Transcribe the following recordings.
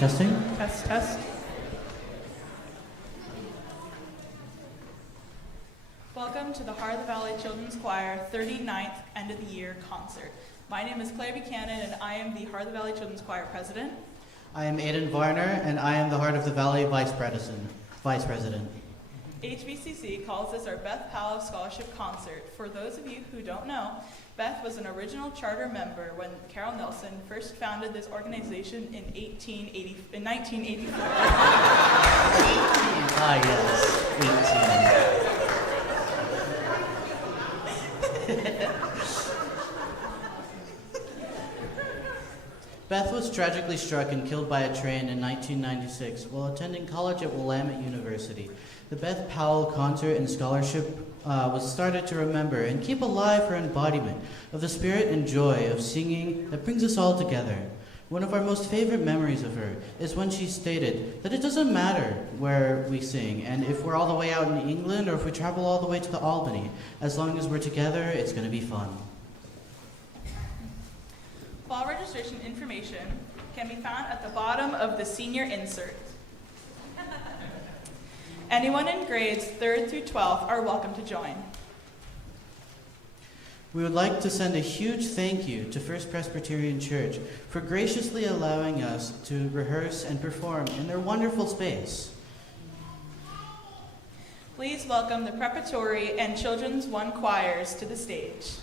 Testing? Test, test. Welcome to the Heart of the Valley Children's Choir 39th End of the Year concert. My name is Claire Buchanan and I am the Heart of the Valley Children's Choir President. I am Aidan Varner, and I am the Heart of the Valley Vice President. HVCC calls this our Beth Powell Scholarship Concert. For those of you who don't know, Beth was an original charter member when Carol Nelson first founded this organization in 1984. Ah, yes, 18. Beth was tragically struck and killed by a train in 1996 while attending college at Willamette University. The Beth Powell Concert and Scholarship was started to remember and keep alive her embodiment of the spirit and joy of singing that brings us all together. One of our most favorite memories of her is when she stated that it doesn't matter where we sing, and if we're all the way out in England or if we travel all the way to the Albany, as long as we're together, it's going to be fun. Fall registration information can be found at the bottom of the senior insert. Anyone in grades 3rd through 12th are welcome to join. We would like to send a huge thank you to First Presbyterian Church for graciously allowing us to rehearse and perform in their wonderful space. Please welcome the preparatory and children's one choirs to the stage.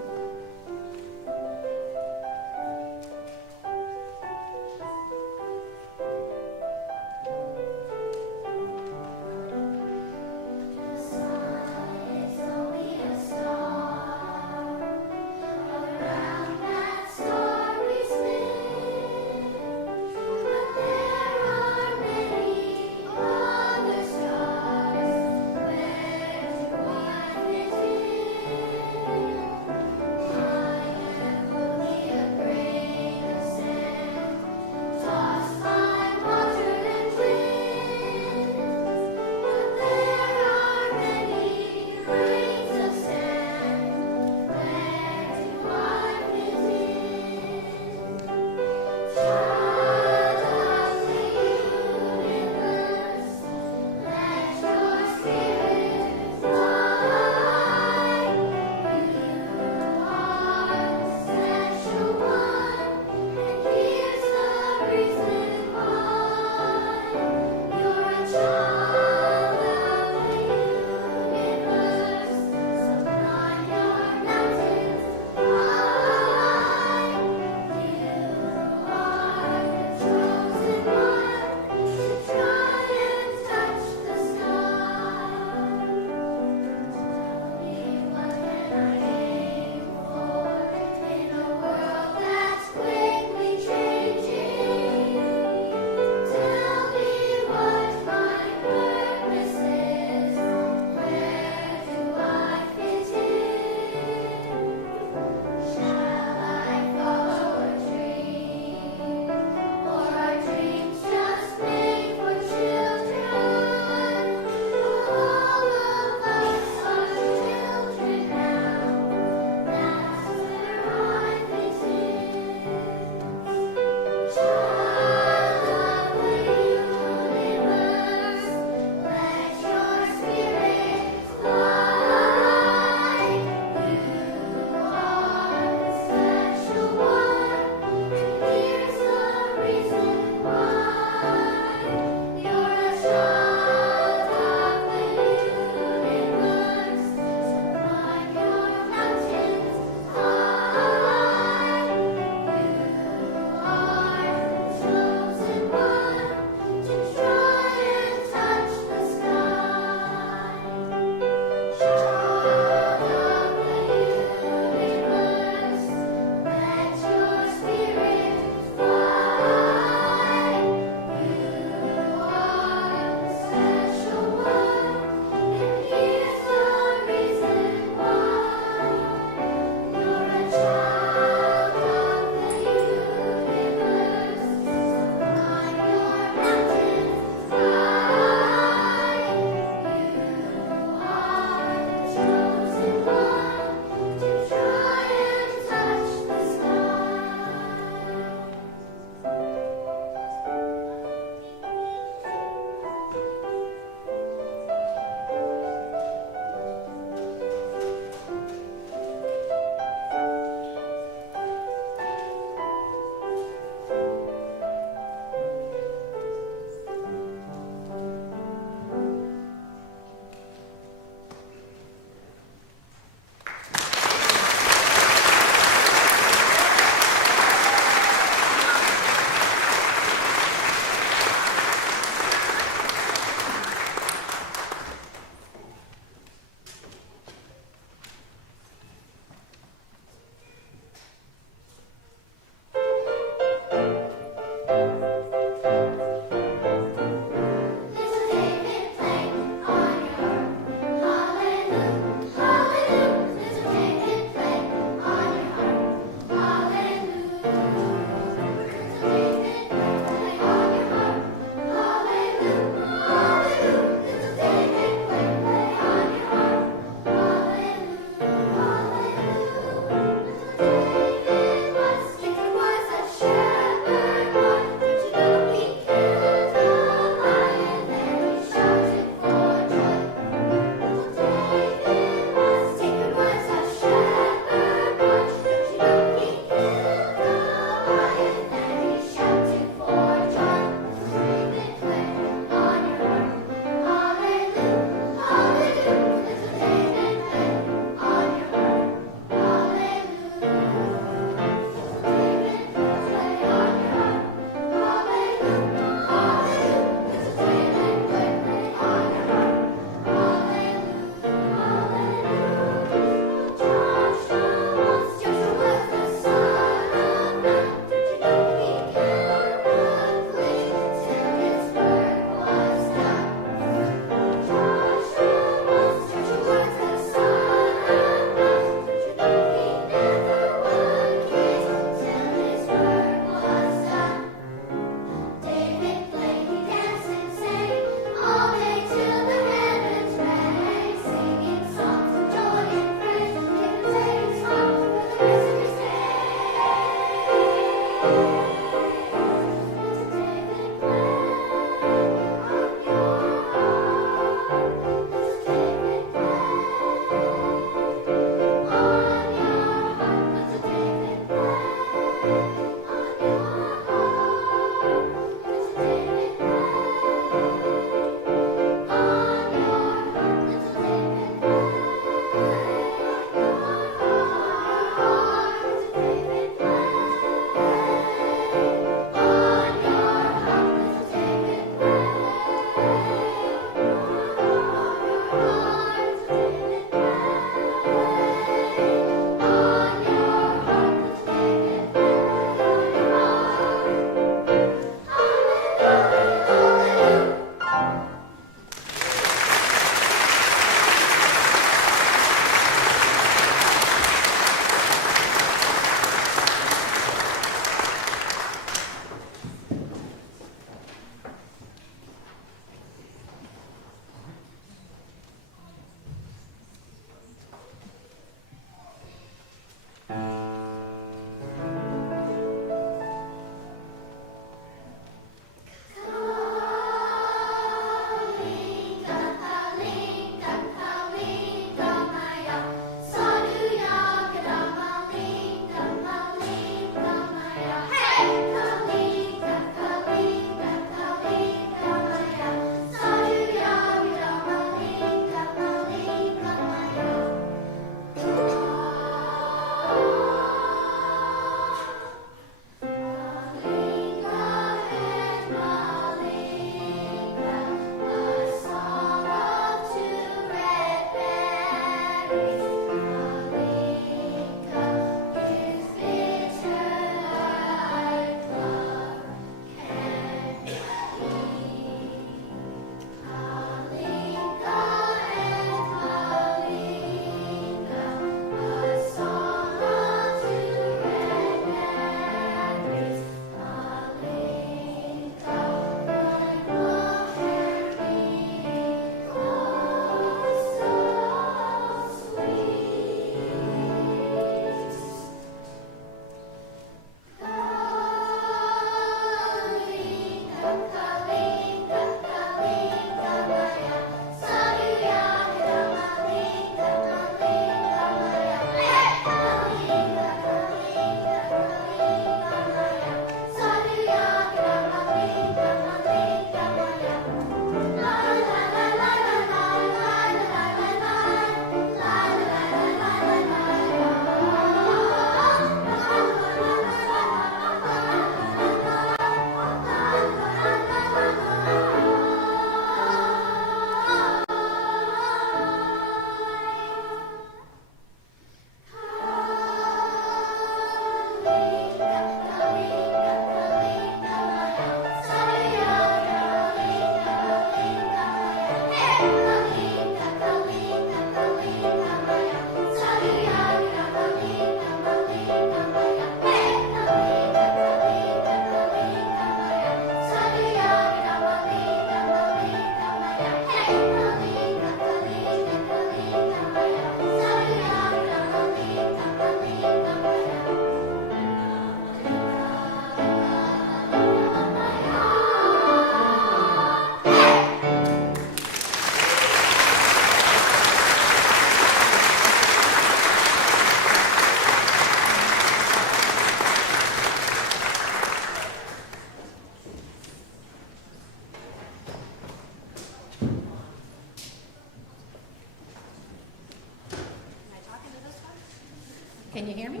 Can you hear me?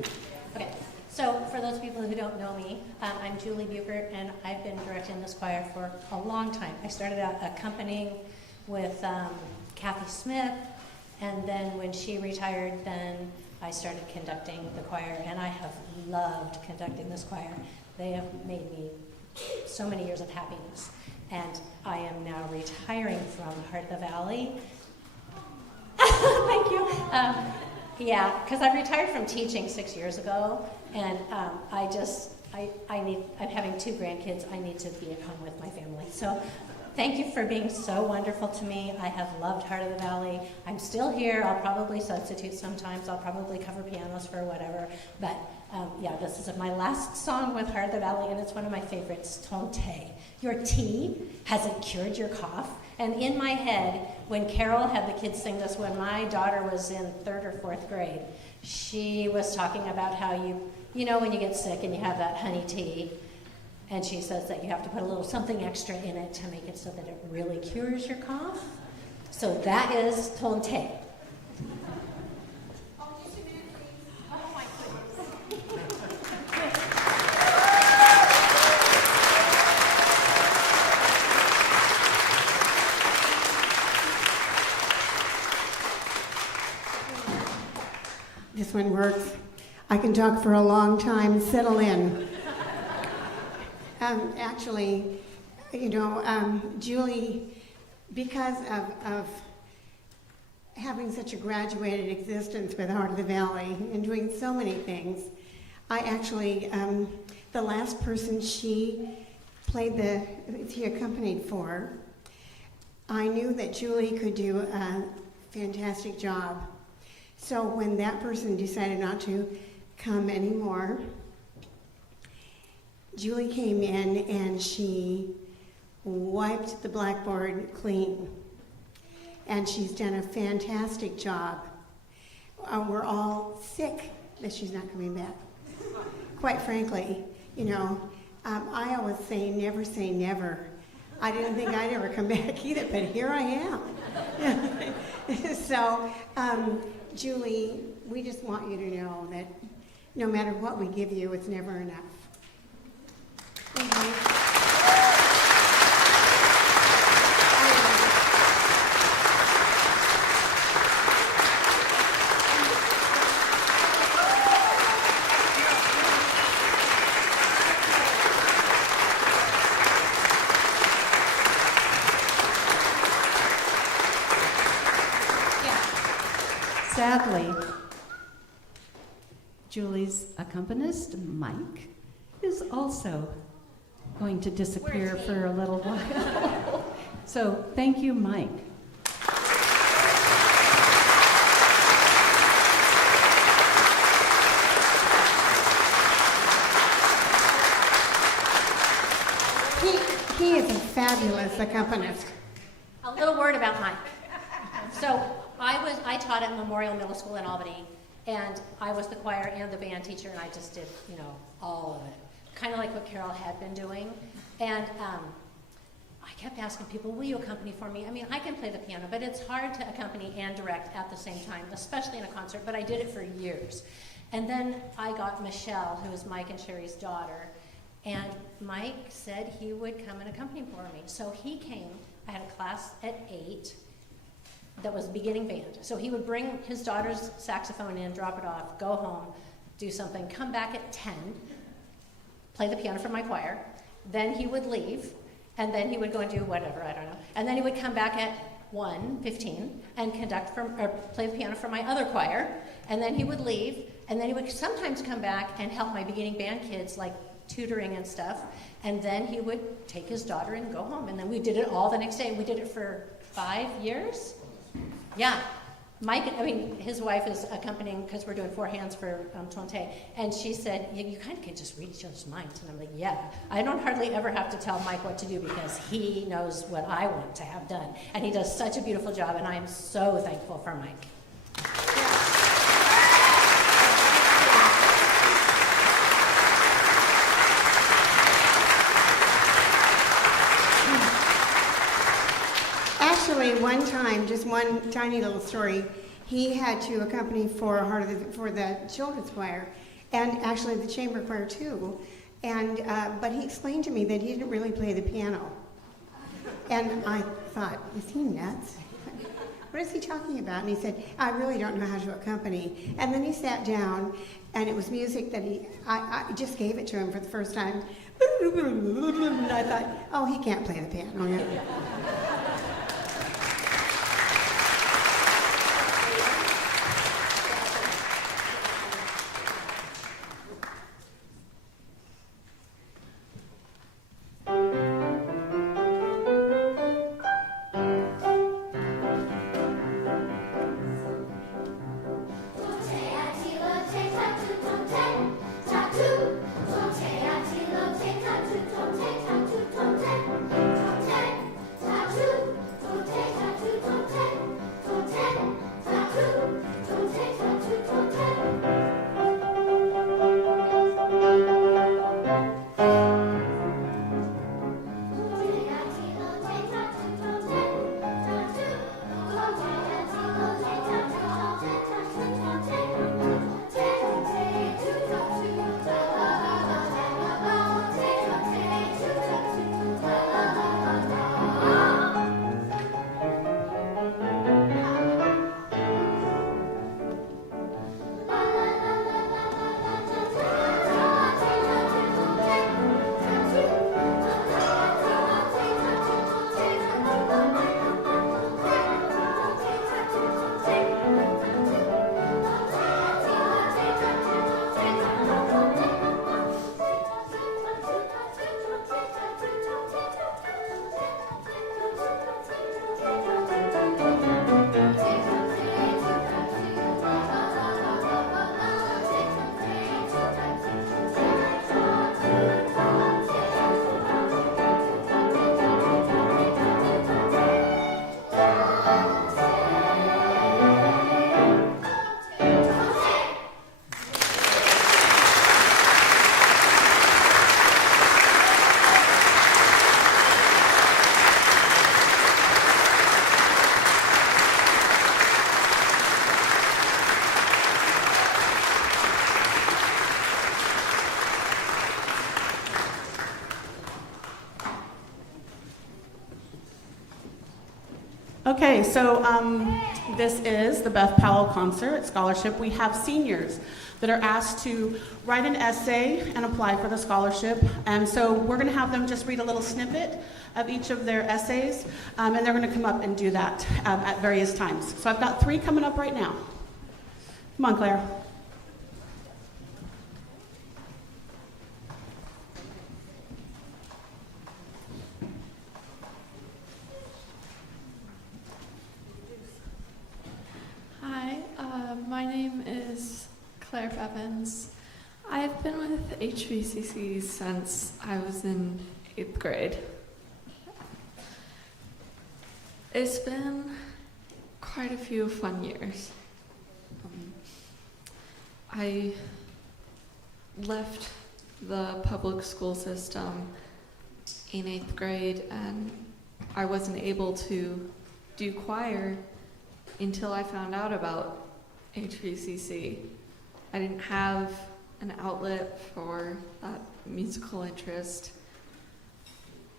Okay. So for those people who don't know me, I'm Julie Bukert, and I've been directing this choir for a long time. I started out accompanying with Kathy Smith, and then when she retired, then I started conducting the choir, and I have loved conducting this choir. They have made me so many years of happiness, and I am now retiring from Heart of the Valley. Thank you. Yeah, because I retired from teaching 6 years ago, and I'm having 2 grandkids. I need to be at home with my family. So thank you for being so wonderful to me. I have loved Heart of the Valley. I'm still here. I'll probably substitute sometimes. I'll probably cover pianos for whatever. But yeah, this is my last song with Heart of the Valley, and it's one of my favorites, Ton Te. Your tea hasn't cured your cough. And in my head, when Carol had the kids sing this when my daughter was in 3rd or 4th grade, she was talking about how you know when you get sick and you have that honey tea, and she says that you have to put a little something extra in it to make it so that it really cures your cough. So that is Ton Te. This one works. I can talk for a long time. Settle in. Actually, Julie, because of having such a graduated existence with Heart of the Valley and doing so many things, I actually, the last person she accompanied for, I knew that Julie could do a fantastic job. So when that person decided not to come anymore, Julie came in and she wiped the blackboard clean. And she's done a fantastic job. We're all sick that she's not coming back. Quite frankly, I always say never. I didn't think I'd ever come back either, but here I am. So, Julie, we just want you to know that no matter what we give you, it's never enough. Thank you. Sadly, Julie's accompanist, Mike, is also going to disappear for a little while. So thank you, Mike. He is a fabulous accompanist. A little word about Mike. So I taught at Memorial Middle School in Albany, and I was the choir and the band teacher, and I just did, all of it. Kind of like what Carol had been doing. And I kept asking people, will you accompany for me? I mean, I can play the piano, but it's hard to accompany and direct at the same time, especially in a concert, but I did it for years. And then I got Michelle, who is Mike and Sherry's daughter, and Mike said he would come and accompany for me. So he came. I had a class at 8 that was beginning band. So he would bring his daughter's saxophone in, drop it off, go home, do something, come back at 10, play the piano for my choir, then he would leave, and then he would go and do whatever, I don't know. And then he would come back at 1:15 and play the piano for my other choir, and then he would leave, and then he would sometimes come back and help my beginning band kids, like tutoring and stuff, and then he would take his daughter and go home. And then we did it all the next day. We did it for 5 years. Yeah. Mike, his wife is accompanying because we're doing 4 hands for Tonte, and she said, you kind of can just read each other's minds. And I'm like, yeah. I don't hardly ever have to tell Mike what to do because he knows what I want to have done. And he does such a beautiful job, and I am so thankful for Mike. Actually, one time, just one tiny little story, he had to accompany for the children's choir, and actually the chamber choir too. And but he explained to me that he didn't really play the piano, and I thought, is he nuts? What is he talking about? And he said, I really don't know how to accompany. And then he sat down, and it was music that I just gave it to him for the first time. And I thought, oh, he can't play the piano. Tattoo, Okay, so this is the Beth Powell Concert Scholarship. We have seniors that are asked to write an essay and apply for the scholarship. And so we're going to have them just read a little snippet of each of their essays, and they're going to come up and do that at various times. So I've got 3 coming up right now. Come on, Claire. Hi, my name is Claire Bevins. I've been with HVCC since I was in 8th grade. It's been quite a few fun years. I left the public school system in 8th grade, and I wasn't able to do choir until I found out about HVCC. I didn't have an outlet for that musical interest,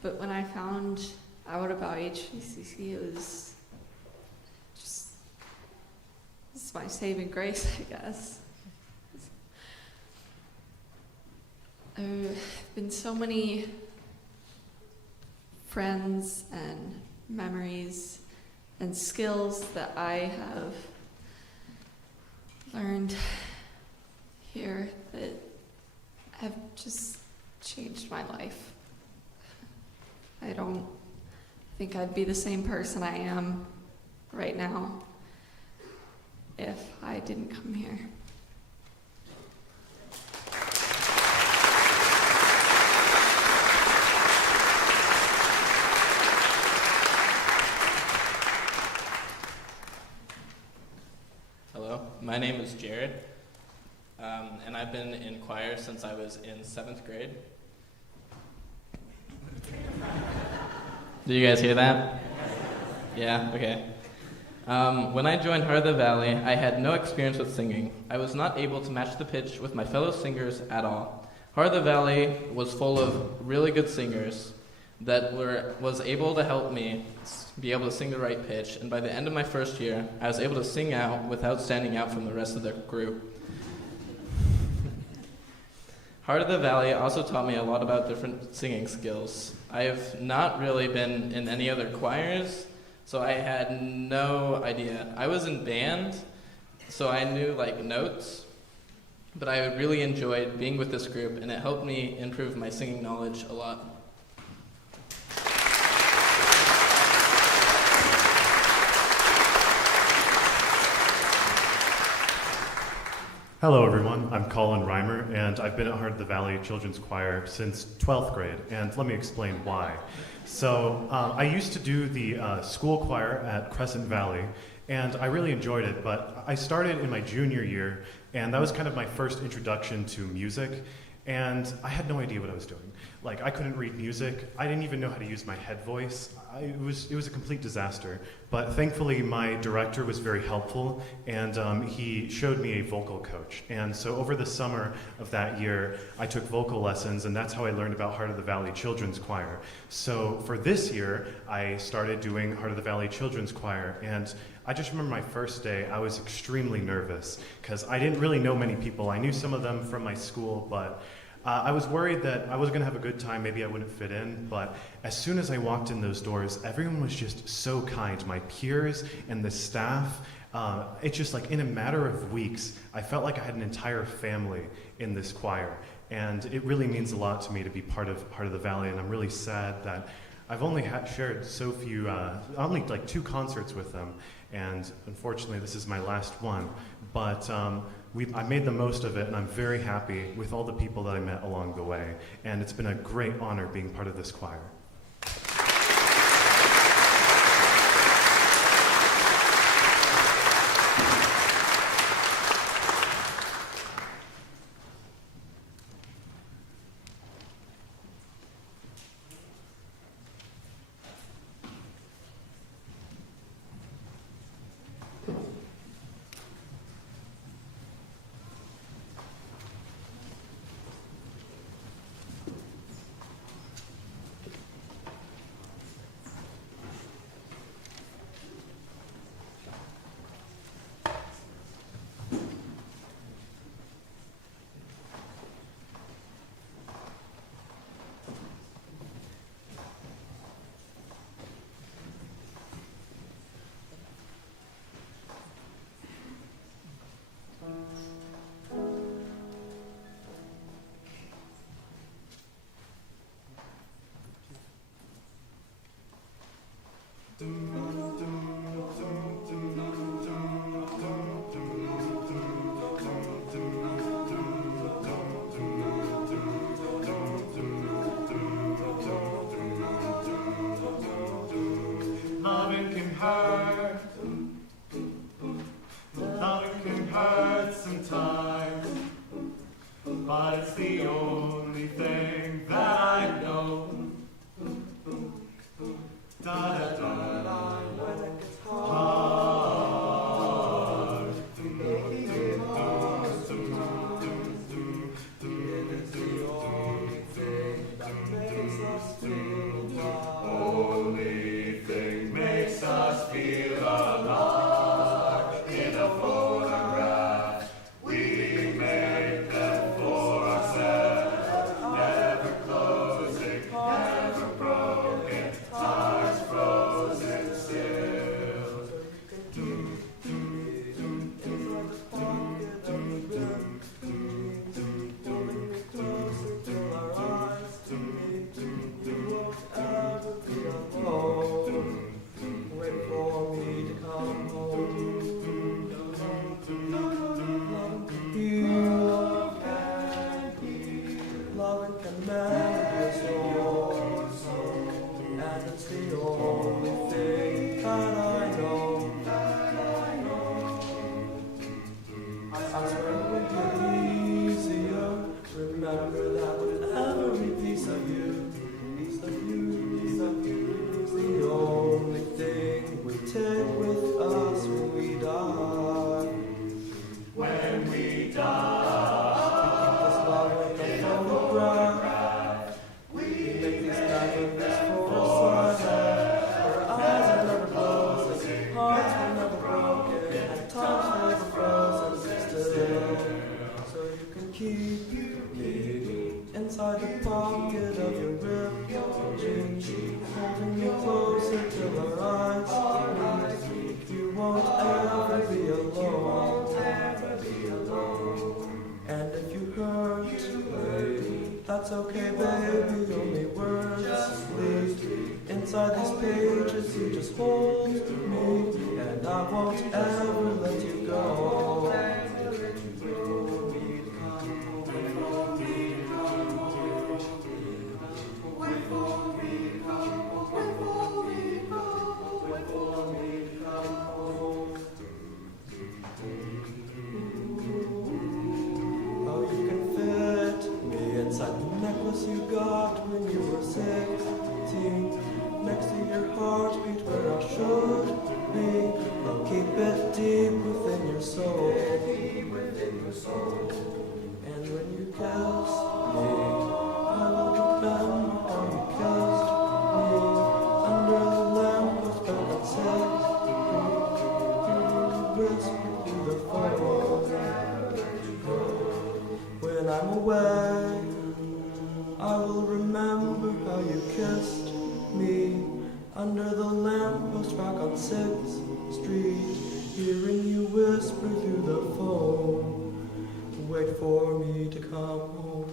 but when I found out about HVCC, it was just, it's my saving grace, I guess. There have been so many friends and memories and skills that I have learned here that have just changed my life. I don't think I'd be the same person I am right now if I didn't come here. Hello, my name is Jared, and I've been in choir since I was in 7th grade. Did you guys hear that? Yeah, okay. When I joined Heart of the Valley, I had no experience with singing. I was not able to match the pitch with my fellow singers at all. Heart of the Valley was full of really good singers that was able to help me be able to sing the right pitch, and by the end of my first year, I was able to sing out without standing out from the rest of the group. Heart of the Valley also taught me a lot about different singing skills. I have not really been in any other choirs, so I had no idea. I was in band, so I knew like notes, but I really enjoyed being with this group, and it helped me improve my singing knowledge a lot. Hello everyone, I'm Colin Reimer, and I've been at Heart of the Valley Children's Choir since 12th grade, and let me explain why. So I used to do the school choir at Crescent Valley, and I really enjoyed it, but I started in my junior year, and that was kind of my first introduction to music, and I had no idea what I was doing. Like, I couldn't read music, I didn't even know how to use my head voice. It was a complete disaster, but thankfully my director was very helpful, and he showed me a vocal coach. And so over the summer of that year, I took vocal lessons, and that's how I learned about Heart of the Valley Children's Choir. So for this year, I started doing Heart of the Valley Children's Choir, and I just remember my first day, I was extremely nervous, because I didn't really know many people. I knew some of them from my school, but I was worried that I wasn't going to have a good time, maybe I wouldn't fit in, but as soon as I walked in those doors, everyone was just so kind. My peers and the staff, it's just like in a matter of weeks, I felt like I had an entire family in this choir. And it really means a lot to me to be part of Heart of the Valley, and I'm really sad that I've only shared so few, only like 2 concerts with them, and unfortunately this is my last one. But I made the most of it, and I'm very happy with all the people that I met along the way. And it's been a great honor being part of this choir. the only thing that I know. Da da da da, when it gets hard. It is the only thing that makes us feel alive. Only thing makes us feel alive. In a photograph, we make them for ourselves. Never closing, never broken, hearts frozen still. Pulling me closer to our eyes, to me, you won't ever be alone. Wait for me to come home. Love can heal, love can mend your soul, and it's the only thing that I know. I swear it would get easier. Remember that with every piece of you, piece of you, piece of you, is the only thing we take with us when we die. When we die, we keep this love like a photograph. We make these diamonds for us. Our eyes are never closing, hearts were never broken, and times were never frozen still. So you can keep me inside the pocket of your ripped jeans, holding me closer till our eyes meet. You won't ever be alone. And if you hurt me, that's okay, baby. Only words leave inside these pages. You just hold me, and I won't ever let you go. How you can fit me inside the necklace you got when you were 16, next to your heartbeat where I should be. Now keep it deep within your soul. And when you kiss me, I will remember how you kissed me under the lamppost back at 6. You whisper through the phone. When I'm away, I will remember how you kissed me under the lamppost back on 6th Street, hearing you whisper through the phone. Wait for me to come home.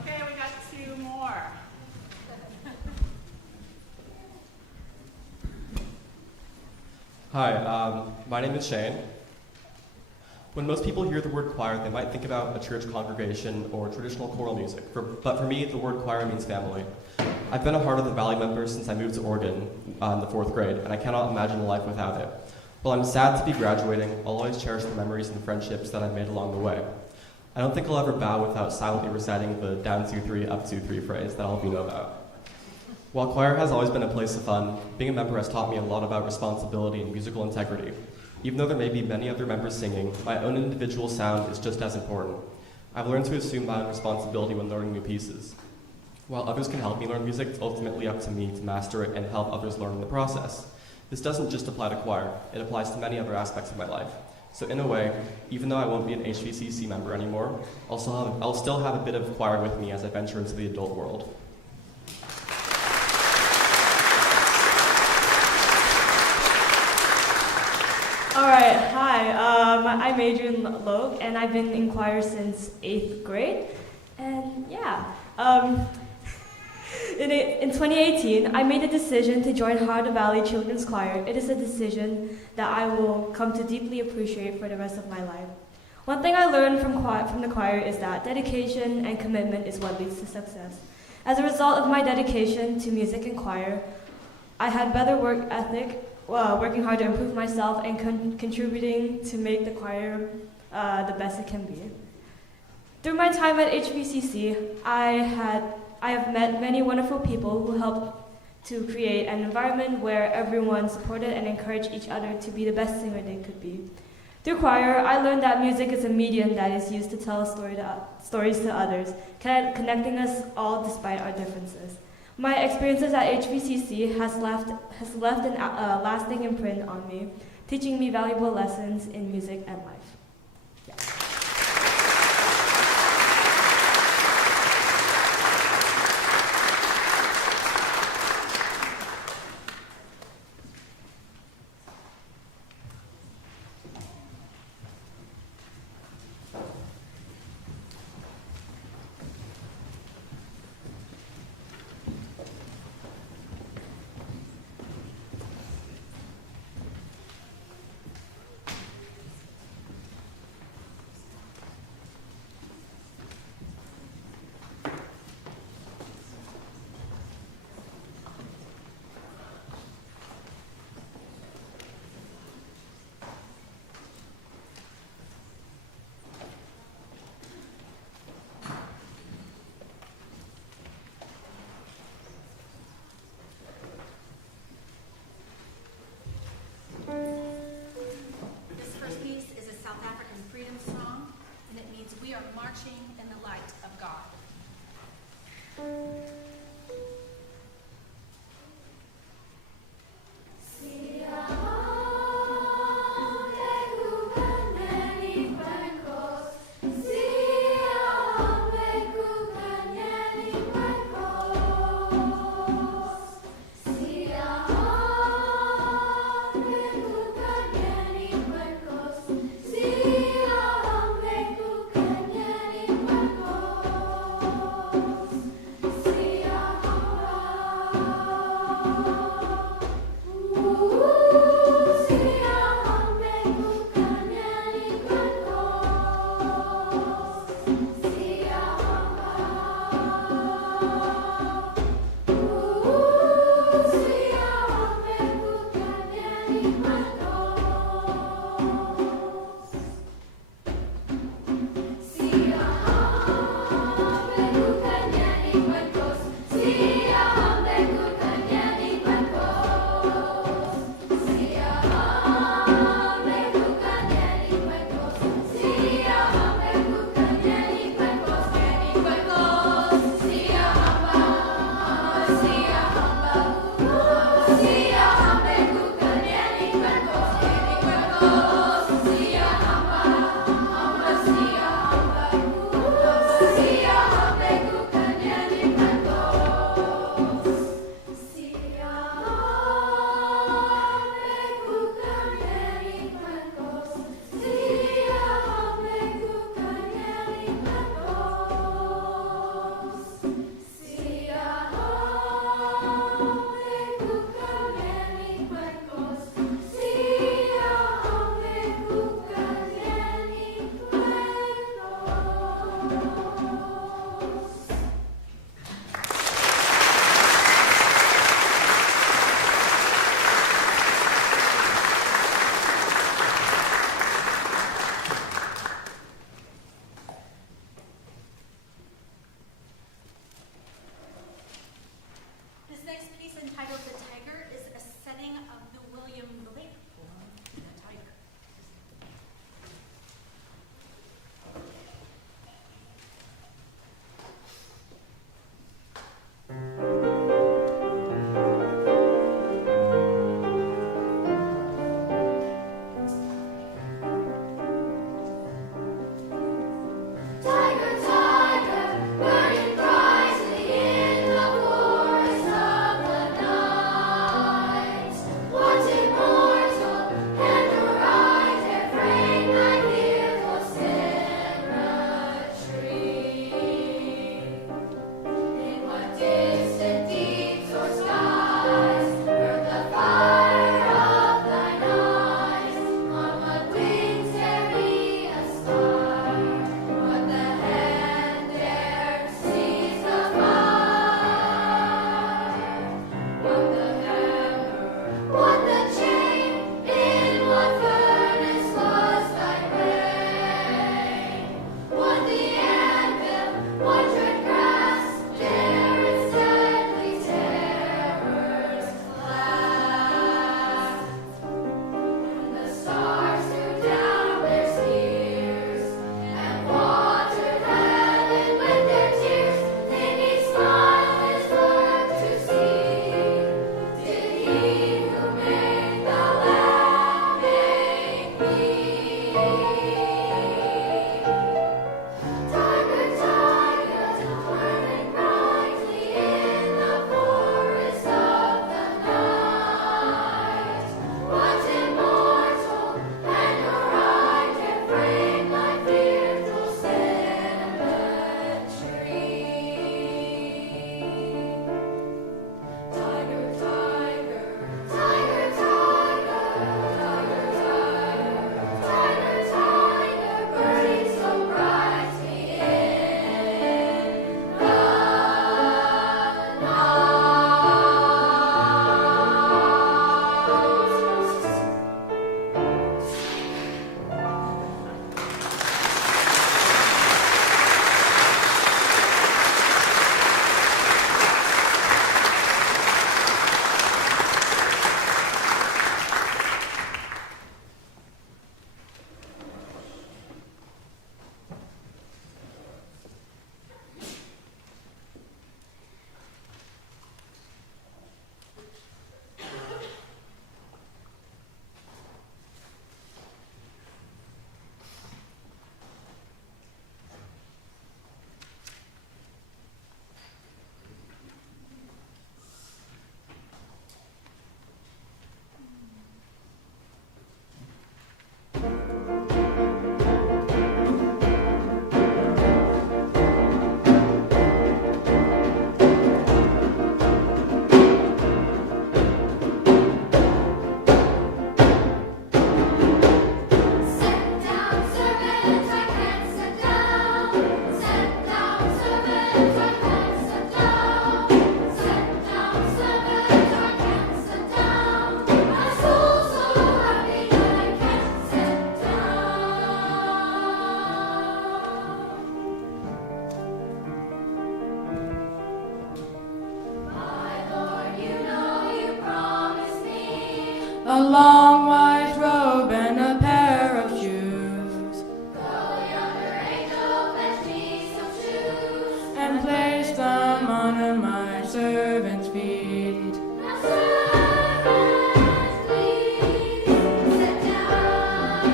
Okay, we got 2 more. Hi, my name is Shane. When most people hear the word choir, they might think about a church congregation or traditional choral music, but for me, the word choir means family. I've been a Heart of the Valley member since I moved to Oregon in the 4th grade, and I cannot imagine a life without it. While I'm sad to be graduating, I'll always cherish the memories and friendships that I've made along the way. I don't think I'll ever bow without silently reciting the down 2-3, up 2-3 phrase that all of you know about. While choir has always been a place of fun, being a member has taught me a lot about responsibility and musical integrity. Even though there may be many other members singing, my own individual sound is just as important. I've learned to assume my own responsibility when learning new pieces. While others can help me learn music, it's ultimately up to me to master it and help others learn in the process. This doesn't just apply to choir, it applies to many other aspects of my life. So in a way, even though I won't be an HVCC member anymore, I'll still have a bit of choir with me as I venture into the adult world. All right, hi. I'm Adrian Logue, and I've been in choir since 8th grade. And yeah, in 2018, I made a decision to join Heart of Valley Children's Choir. It is a decision that I will come to deeply appreciate for the rest of my life. One thing I learned from the choir is that dedication and commitment is what leads to success. As a result of my dedication to music and choir, I had better work ethic, working hard to improve myself and contributing to make the choir the best it can be. Through my time at HVCC, I have met many wonderful people who helped to create an environment where everyone supported and encouraged each other to be the best singer they could be. Through choir, I learned that music is a medium that is used to tell stories to others, connecting us all despite our differences. My experiences at HVCC has left a lasting imprint on me, teaching me valuable lessons in music and life. This first piece is a South African freedom song, and it means we are marching in the light of God. See long white robe and a pair of shoes. Go, younger angel, fetch me some shoes. And place them on my servant's feet. Now, servant, please sit down.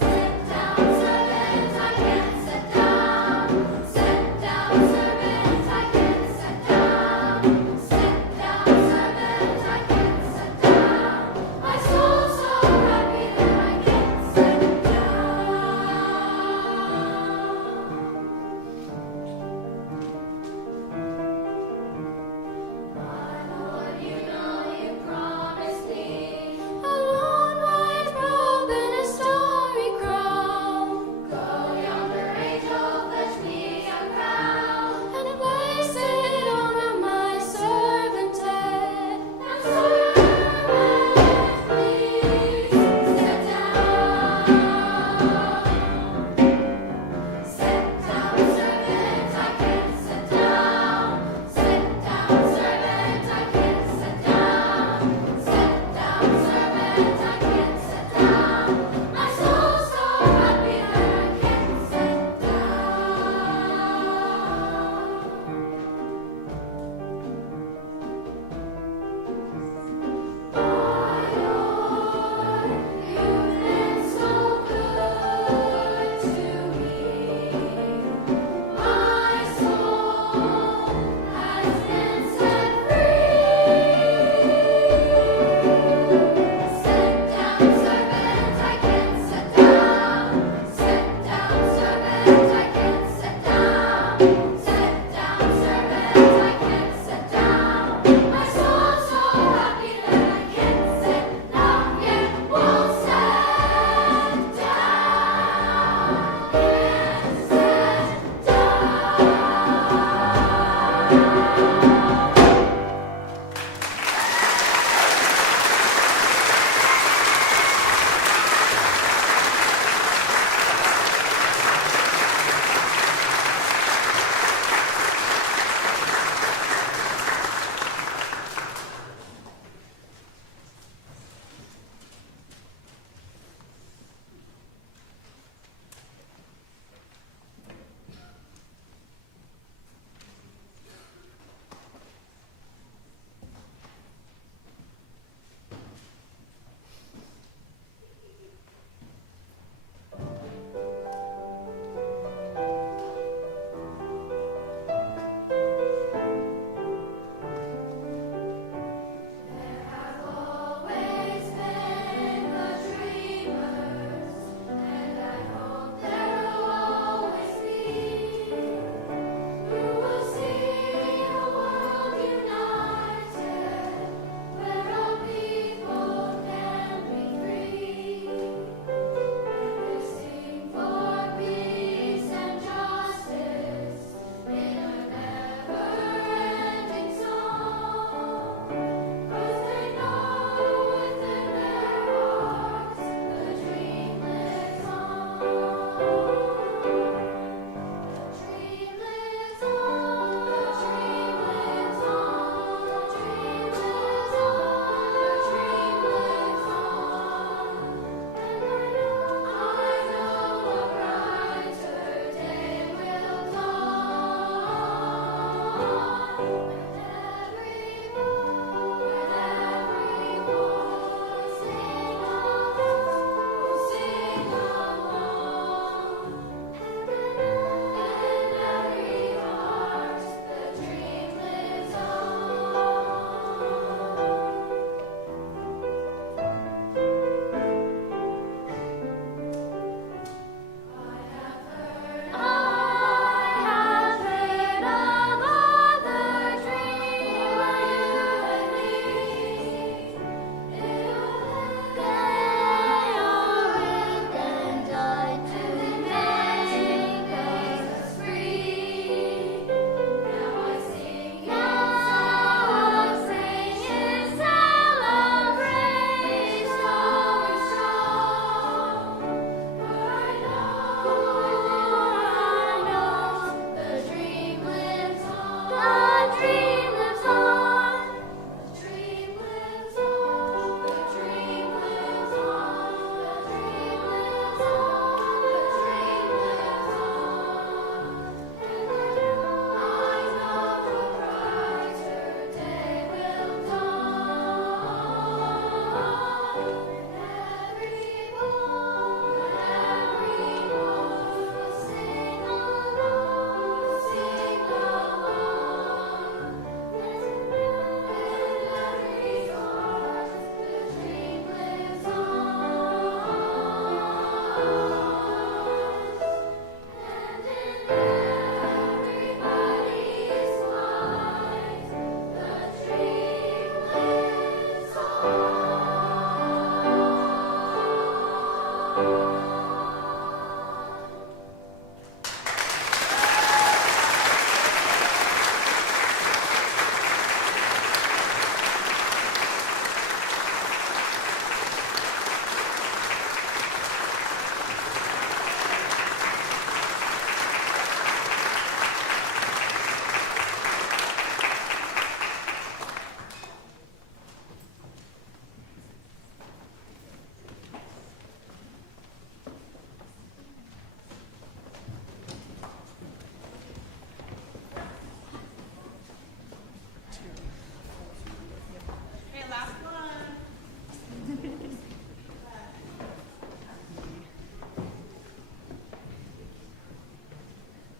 Sit down, servant, I can't sit down. Sit down, servant, I can't sit down. Sit down, servant, I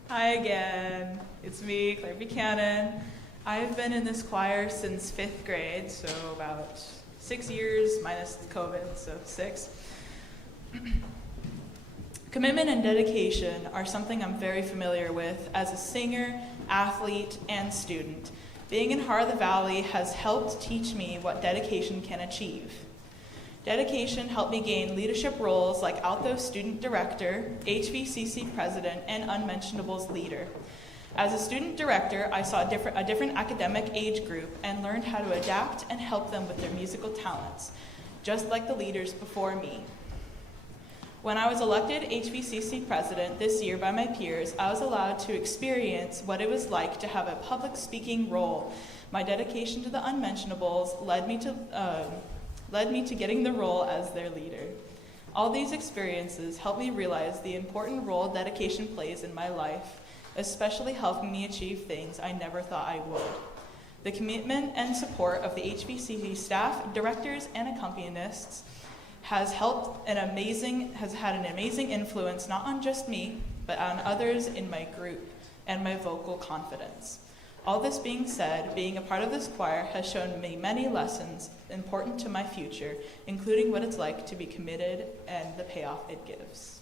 Hi again. It's me, Claire Buchanan. I've been in this choir since 5th grade, so about 6 years minus COVID, so 6. Commitment and dedication are something I'm very familiar with as a singer, athlete, and student. Being in Heart of the Valley has helped teach me what dedication can achieve. Dedication helped me gain leadership roles like Alto Student Director, HVCC President, and Unmentionables Leader. As a student director, I saw a different academic age group and learned how to adapt and help them with their musical talents, just like the leaders before me. When I was elected HVCC President this year by my peers, I was allowed to experience what it was like to have a public speaking role. My dedication to the Unmentionables led me to getting the role as their leader. All these experiences helped me realize the important role dedication plays in my life, especially helping me achieve things I never thought I would. The commitment and support of the HVCC staff, directors, and accompanists has had an amazing influence not on just me, but on others in my group and my vocal confidence. All this being said, being a part of this choir has shown me many lessons important to my future, including what it's like to be committed and the payoff it gives.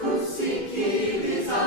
Kusikiliza,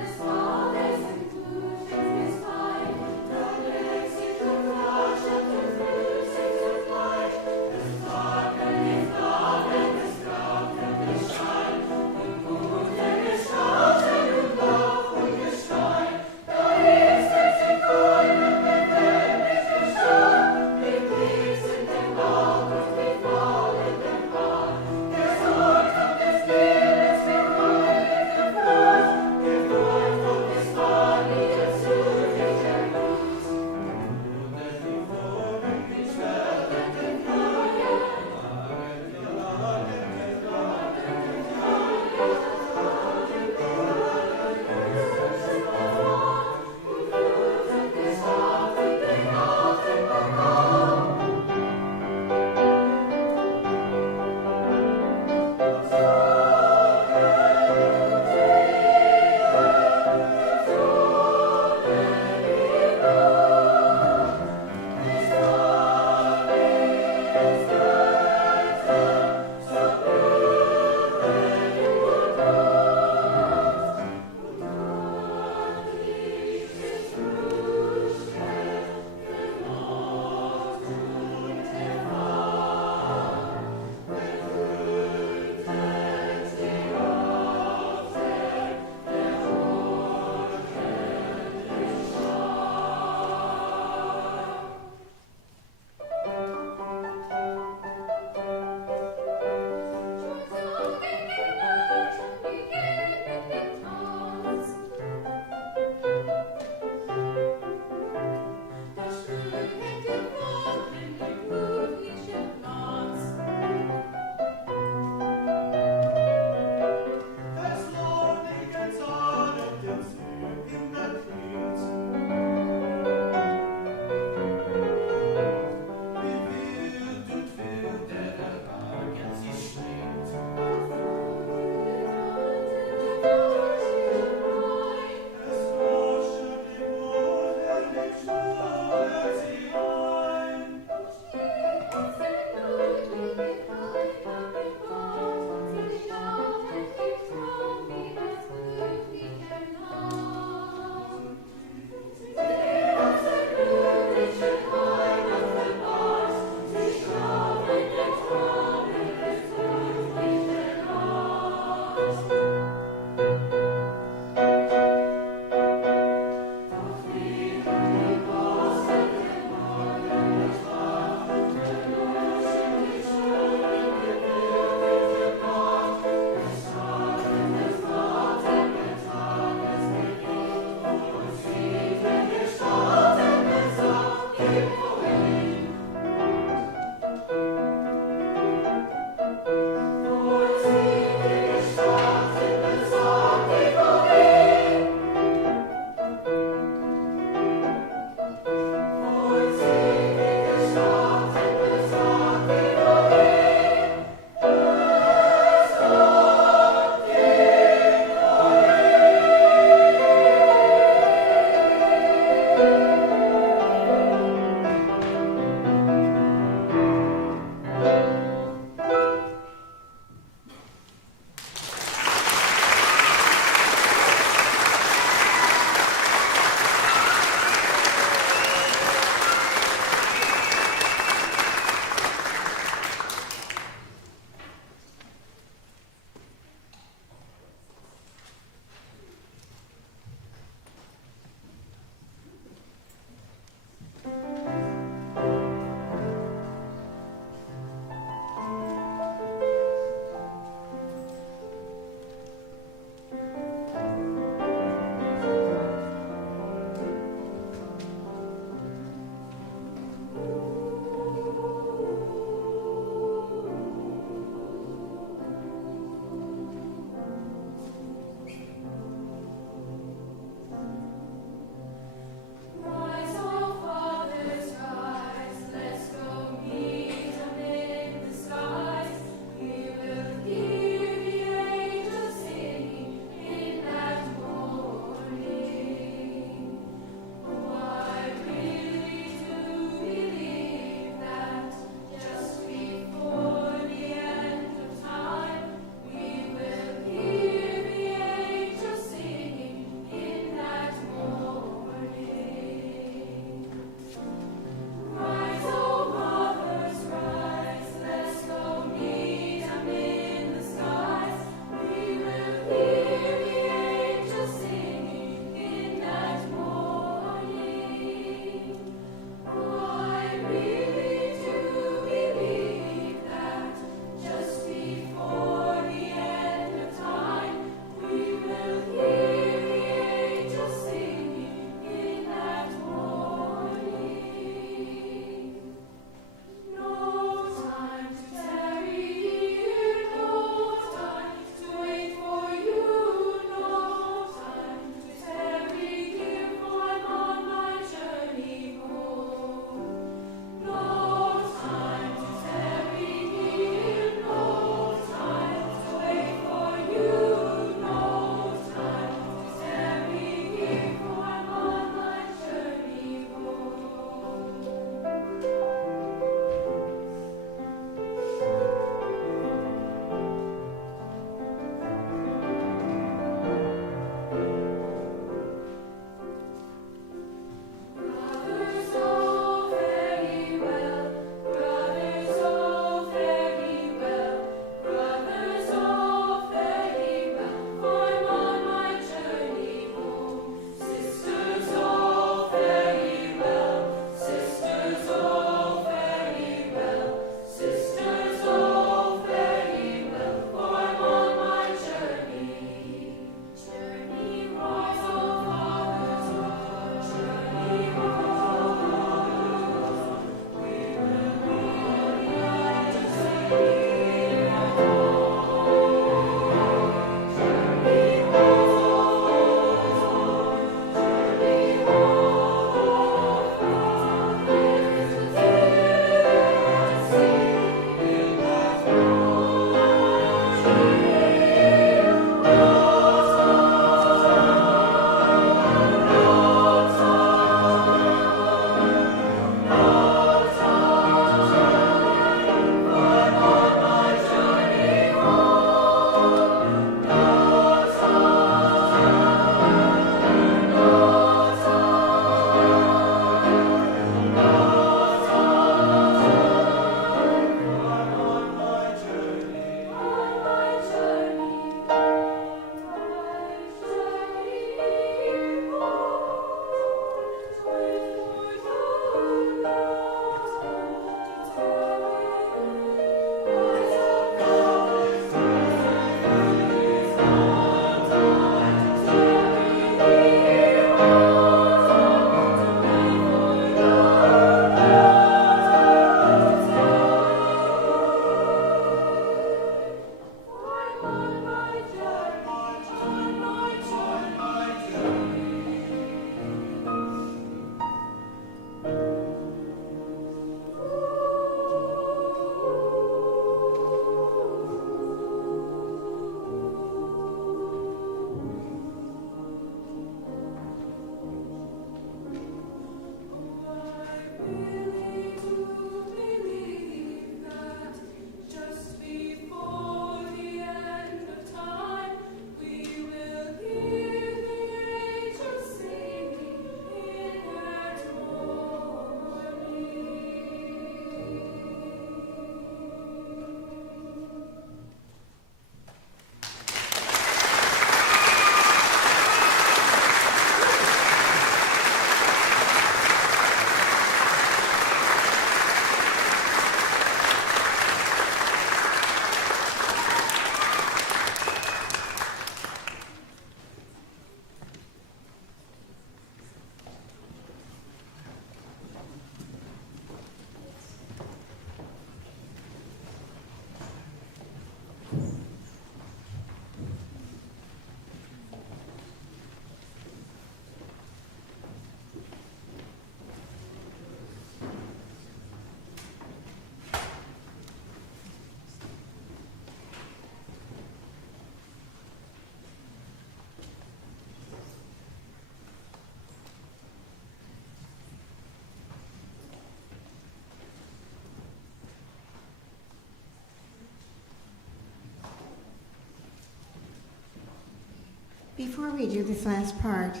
Before we do this last part,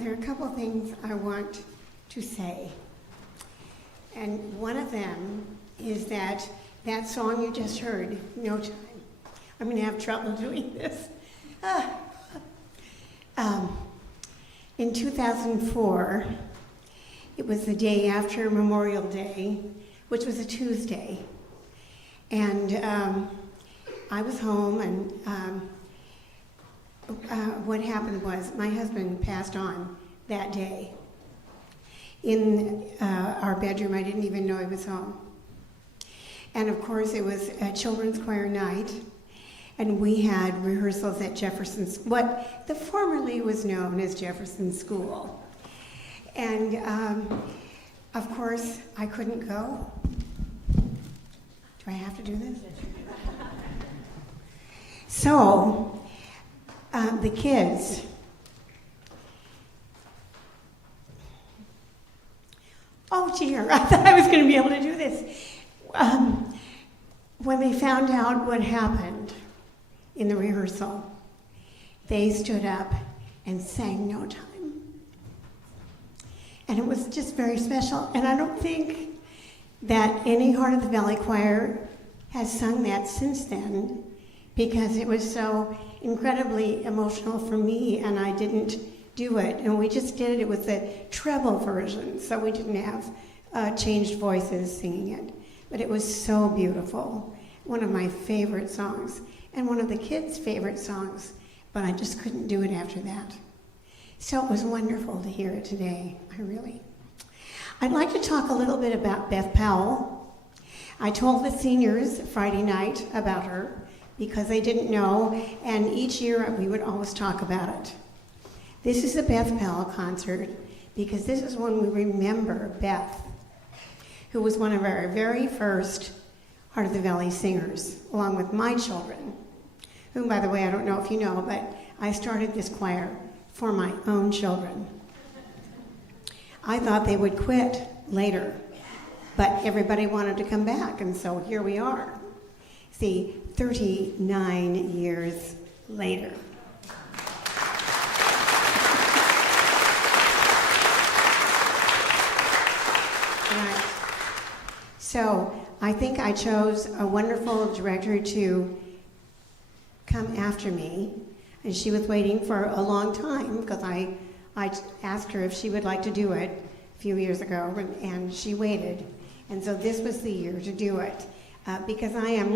there are a couple of things I want to say. And one of them is that song you just heard, No Time. I'm going to have trouble doing this. In 2004, it was the day after Memorial Day, which was a Tuesday. And I was home, and what happened was my husband passed on that day. In our bedroom, I didn't even know he was home. And of course, it was a children's choir night, and we had rehearsals at Jefferson, what the formerly was known as Jefferson School. And of course, I couldn't go. Do I have to do this? So, the kids, oh dear, I thought I was going to be able to do this. When they found out what happened in the rehearsal, they stood up and sang No Time. And it was just very special. And I don't think that any Heart of the Valley choir has sung that since then, because it was so incredibly emotional for me, and I didn't do it. And we just did it. It was a treble version, so we didn't have changed voices singing it. But it was so beautiful. One of my favorite songs, and one of the kids' favorite songs, but I just couldn't do it after that. So it was wonderful to hear it today, I'd like to talk a little bit about Beth Powell. I told the seniors Friday night about her because they didn't know, and each year we would always talk about it. This is a Beth Powell concert because this is when we remember Beth, who was one of our very first Heart of the Valley singers, along with my children, whom, by the way, I don't know if you know, but I started this choir for my own children. I thought they would quit later, but everybody wanted to come back, and so here we are. See, 39 years later. Right. So I think I chose a wonderful director to come after me, and she was waiting for a long time because I asked her if she would like to do it a few years ago, and she waited. And so this was the year to do it, because I am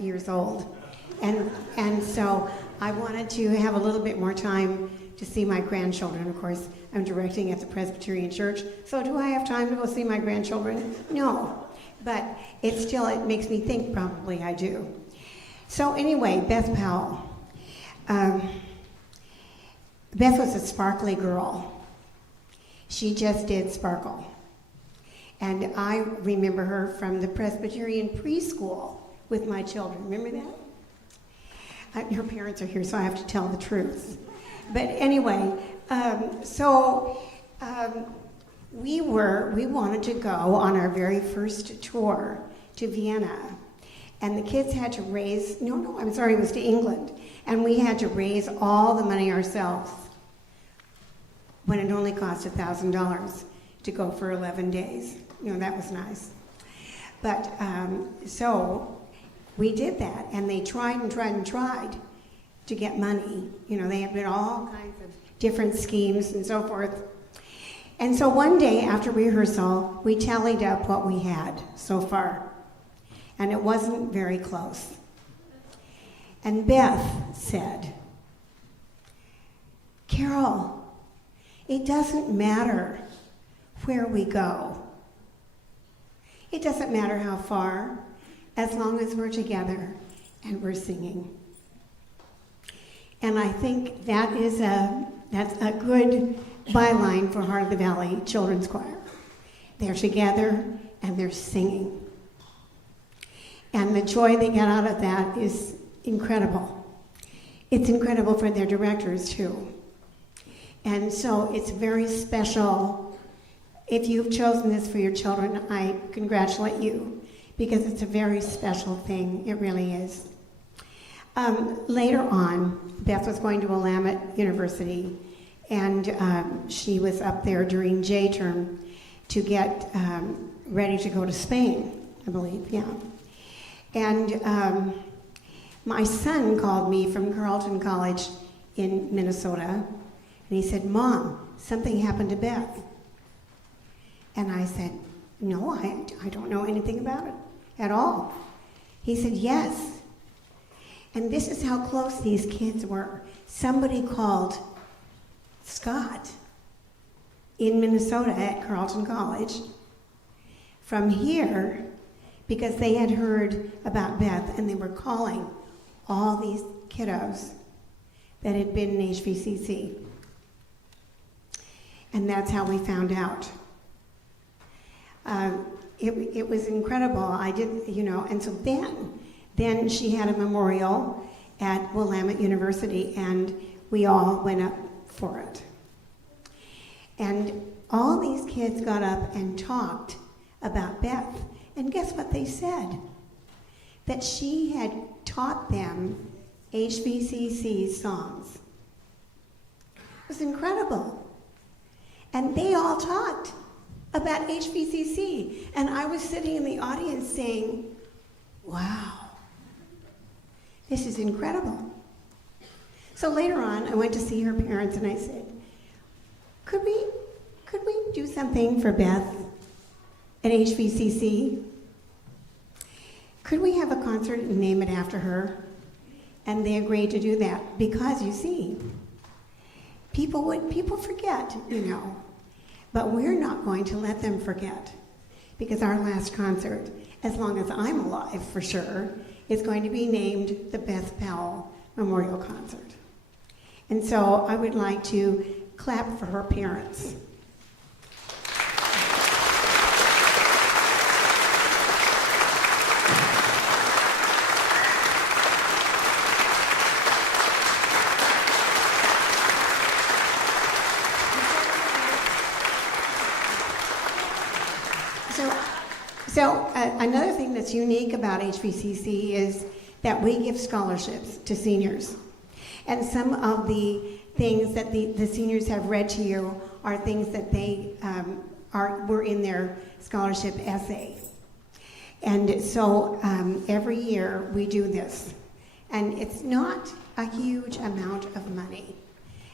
years old. And so I wanted to have a little bit more time to see my grandchildren. Of course, I'm directing at the Presbyterian Church, so do I have time to go see my grandchildren? No, but it makes me think probably I do. So anyway, Beth Powell. Beth was a sparkly girl. She just did sparkle. And I remember her from the Presbyterian preschool with my children. Remember that? Her parents are here, so I have to tell the truth. But anyway, we wanted to go on our very first tour to Vienna. And the kids had to raise, it was to England. And we had to raise all the money ourselves when it only cost $1,000 to go for 11 days. That was nice. But so we did that, and they tried to get money. They had been all kinds of different schemes and so forth. And so one day after rehearsal, we tallied up what we had so far, and it wasn't very close. And Beth said, "Carol, it doesn't matter where we go. It doesn't matter how far, as long as we're together and we're singing." And I think that's a good byline for Heart of the Valley Children's Choir. They're together and they're singing. And the joy they get out of that is incredible. It's incredible for their directors too. And so it's very special. If you've chosen this for your children, I congratulate you, because it's a very special thing. It really is. Later on, Beth was going to Willamette University, and she was up there during J term to get ready to go to Spain, I believe, yeah. And my son called me from Carleton College in Minnesota, and he said, "Mom, something happened to Beth." And I said, "No, I don't know anything about it at all." He said, "Yes." And this is how close these kids were. Somebody called Scott in Minnesota at Carleton College from here because they had heard about Beth, and they were calling all these kiddos that had been in HVCC. And that's how we found out. It was incredible. I did, and so then she had a memorial at Willamette University, and we all went up for it. And all these kids got up and talked about Beth. And guess what they said? That she had taught them HVCC songs. It was incredible. And they all talked about HVCC. And I was sitting in the audience saying, wow, this is incredible. So later on, I went to see her parents, and I said, could we do something for Beth at HVCC? Could we have a concert and name it after her? And they agreed to do that because, you see, people forget, but we're not going to let them forget, because our last concert, as long as I'm alive for sure, is going to be named the Beth Powell Memorial Concert. And so I would like to clap for her parents. So another thing that's unique about HVCC is that we give scholarships to seniors. And some of the things that the seniors have read to you are things that they were in their scholarship essay. And so every year we do this. And it's not a huge amount of money.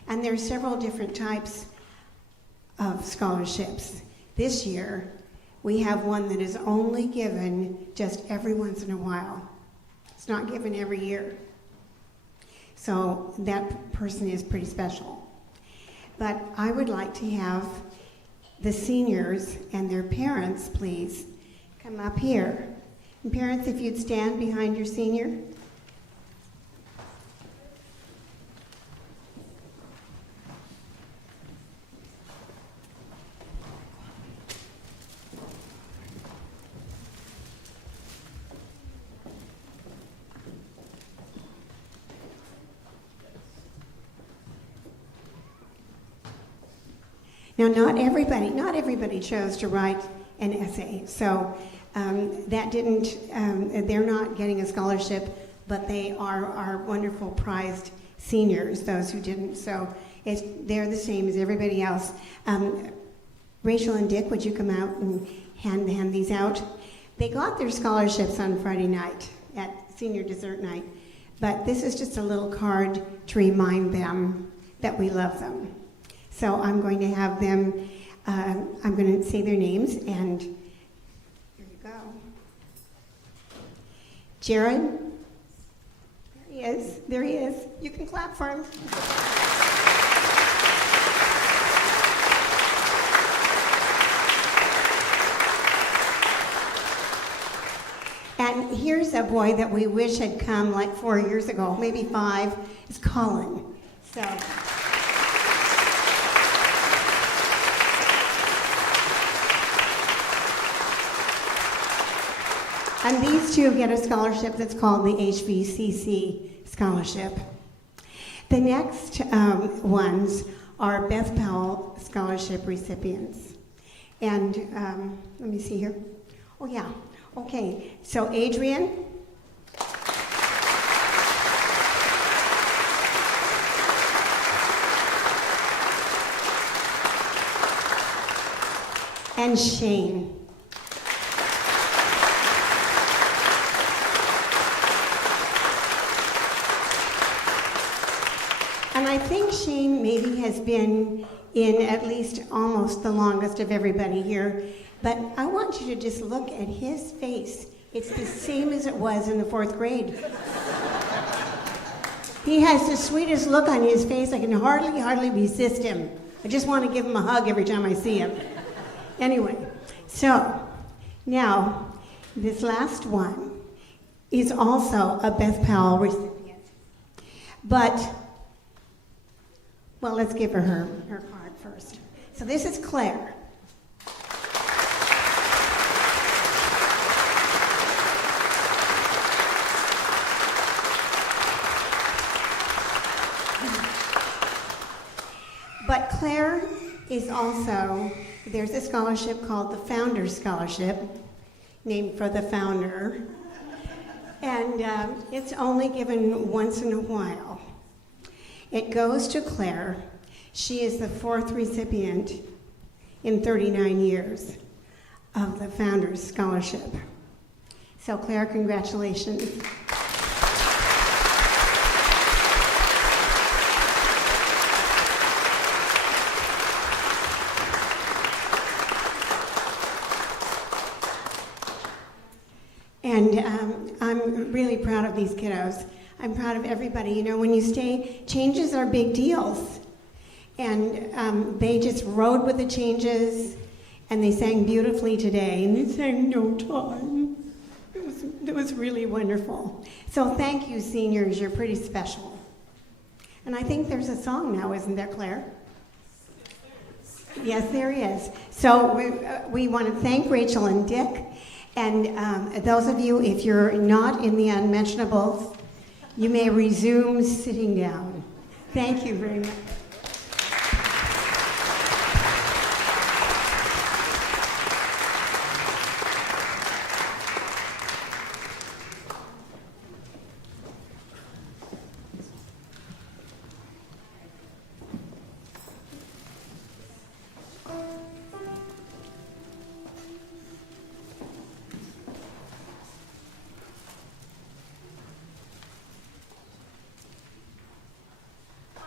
And there are several different types of scholarships. This year, we have one that is only given just every once in a while. It's not given every year. So that person is pretty special. But I would like to have the seniors and their parents, please, come up here. And parents, if you'd stand behind your senior. Now, not everybody chose to write an essay, so that didn't, they're not getting a scholarship, but they are our wonderful prized seniors, those who didn't, so they're the same as everybody else. Rachel and Dick, would you come out and hand these out? They got their scholarships on Friday night at senior dessert night, but this is just a little card to remind them that we love them. So I'm going to have them, I'm going to say their names, and here you go. Jared, there he is. You can clap for him. And here's a boy that we wish had come like 4 years ago, maybe 5, it's Colin. So. And these two get a scholarship that's called the HVCC Scholarship. The next ones are Beth Powell Scholarship recipients. And let me see here. Oh yeah, okay. So Adrian. and Shane. And I think Shane maybe has been in at least almost the longest of everybody here, but I want you to just look at his face. It's the same as it was in the 4th grade. He has the sweetest look on his face. I can hardly resist him. I just want to give him a hug every time I see him. Anyway, so now this last one is also a Beth Powell recipient. But, well, let's give her card first. So this is Claire. But Claire is also, there's a scholarship called the Founders Scholarship, named for the founder. And it's only given once in a while. It goes to Claire. She is the 4th recipient in 39 years of the Founders Scholarship. So Claire, congratulations. And I'm really proud of these kiddos. I'm proud of everybody. You know, when you stay, changes are big deals. And they just rode with the changes, and they sang beautifully today, and they sang No Time. It was really wonderful. So thank you, seniors. You're pretty special. And I think there's a song now, isn't there, Claire? Yes, there is. So we want to thank Rachel and Dick. And those of you, if you're not in the unmentionables, you may resume sitting down. Thank you very much.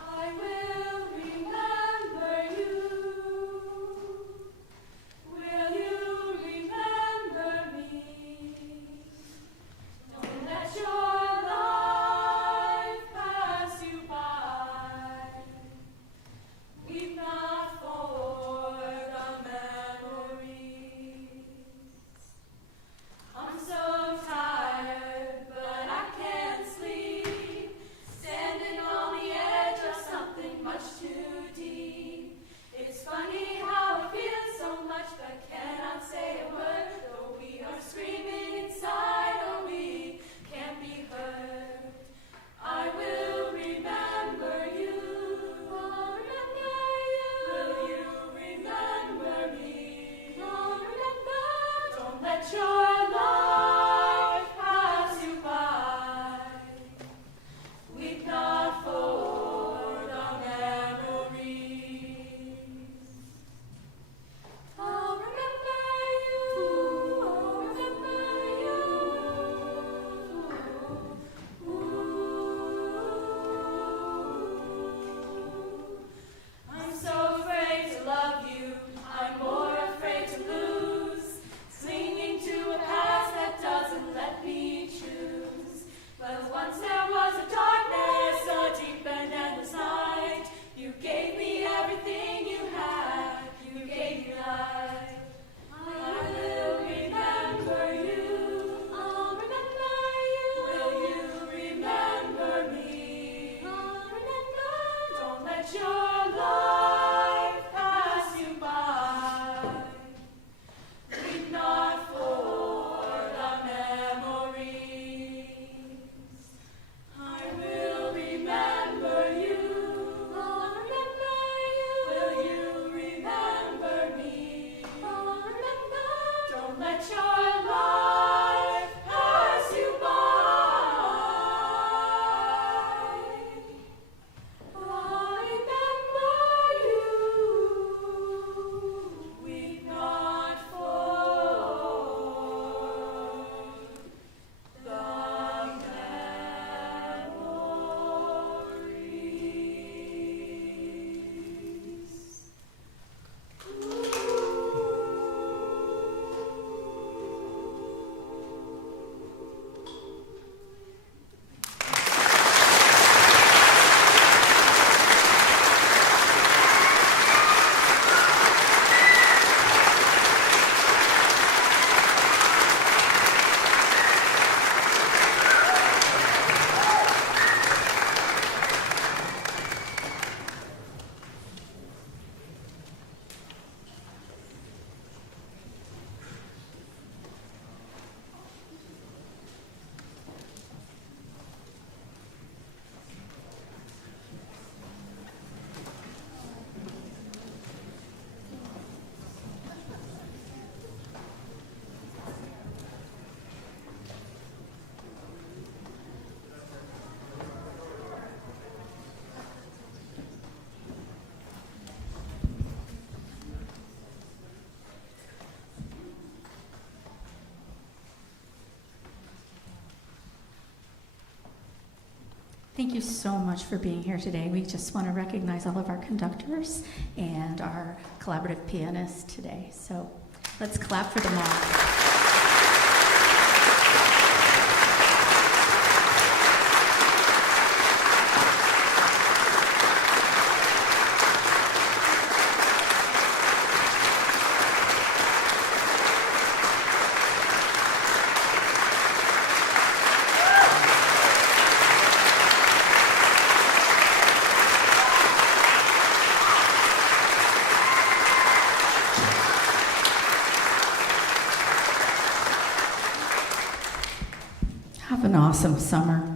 I will remember you. Will you remember me? Don't let your life pass you by. Weep not for the memories. I'm so tired, but I can't sleep. Standing on the edge of something much too deep. It's funny how I feel so much but cannot say a word. Though we are screaming inside, oh, we can't be heard. I will remember you. I'll remember you. Will you remember me? I'll remember. Don't let your life pass you by. Weep not for the memories. I'll remember you. I'll remember you. I'm so afraid to love you. I'm more afraid to lose. Clinging to a Thank you so much for being here today. We just want to recognize all of our conductors and our collaborative pianists today. So let's clap for them all. Have an awesome summer.